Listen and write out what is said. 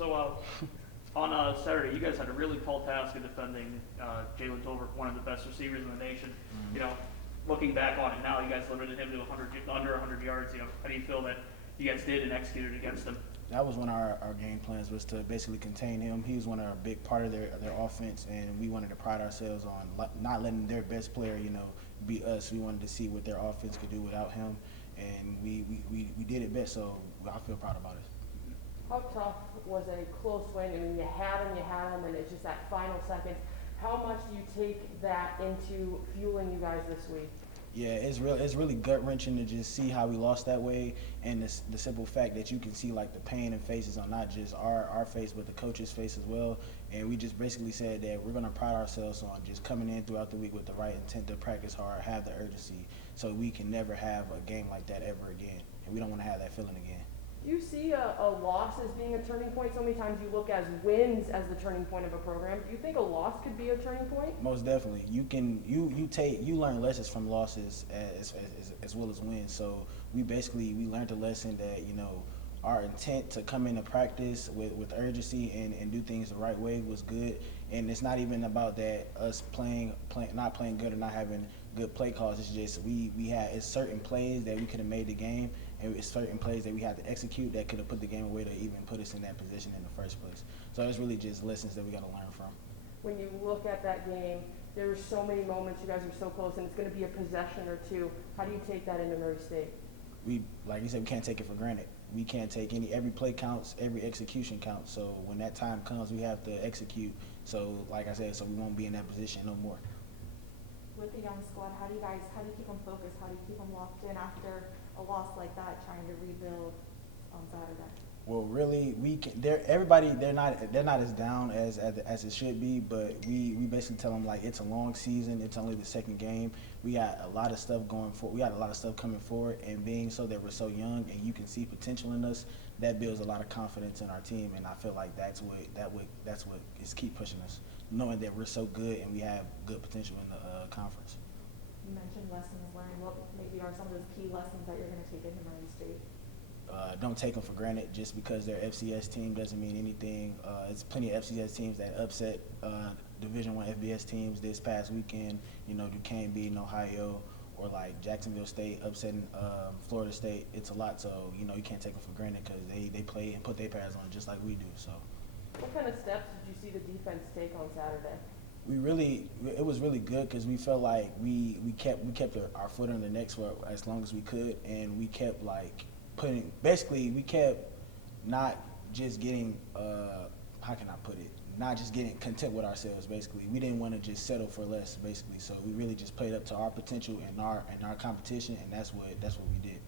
So on Saturday, you guys had a really tall task of defending Jalen Tolbert, one of the best receivers in the nation. You know, looking back on it now, you guys limited him to under 100 yards. You know, how do you feel that you guys did and executed against him? That was one of our game plans, was to basically contain him. He was one of our big part of their offense, and we wanted to pride ourselves on not letting their best player, be us. We wanted to see what their offense could do without him, and we did it best. So I feel proud about it. How tough was a close win? I mean, you had him, and it's just that final second. How much do you take that into fueling you guys this week? Yeah, it's real. It's really gut wrenching to just see how we lost that way, and the simple fact that you can see like the pain and faces on not just our face but the coach's face as well. And we just basically said that we're gonna pride ourselves on just coming in throughout the week with the right intent to practice hard, have the urgency, so we can never have a game like that ever again, and we don't want to have that feeling again. Do you see a loss as being a turning point? So many times you look as wins as the turning point of a program. Do you think a loss could be a turning point? Most definitely, you learn lessons from losses as well as wins. So we learned a lesson that our intent to come into practice with urgency and do things the right way was good. And it's not even about that us not playing good or not having good play calls. It's just it's certain plays that we could have made the game, and it's certain plays that we had to execute that could have put the game away to even put us in that position in the first place. So it's really just lessons that we got to learn from. When you look at that game, there were so many moments. You guys are so close, and it's going to be a possession or two. How do you take that into Murray State? Like you said, we can't take it for granted. We can't take every play counts, every execution counts. So when that time comes, we have to execute. So like I said, so we won't be in that position no more. With the young squad, how do you keep them focused? How do you keep them locked in after a loss like that, trying to rebuild on Saturday? Well, really, they're not as down as it should be, but we basically tell them like it's a long season. It's only the second game. We got a lot of stuff going for. We got a lot of stuff coming forward, and being so that we're so young and you can see potential in us, that builds a lot of confidence in our team. And I feel like that's what is keep pushing us, knowing that we're so good and we have good potential in the conference. You mentioned lessons learned. What maybe are some of those key lessons that you're going to take into Murray State? Don't take them for granted. Just because they're FCS team doesn't mean anything. It's plenty of FCS teams that upset Division I FBS teams this past weekend. Duquesne beating Ohio, or like Jacksonville State upsetting Florida State. It's a lot, so you can't take them for granted because they play and put their pads on just like we do. So. What kind of steps did you see the defense take on Saturday? It was really good because we felt like we kept our foot on the neck for as long as we could, and we kept we kept not just getting how can I put it, not just getting content with ourselves. Basically, we didn't want to just settle for less. Basically, so we really just played up to our potential and our competition, and that's what we did.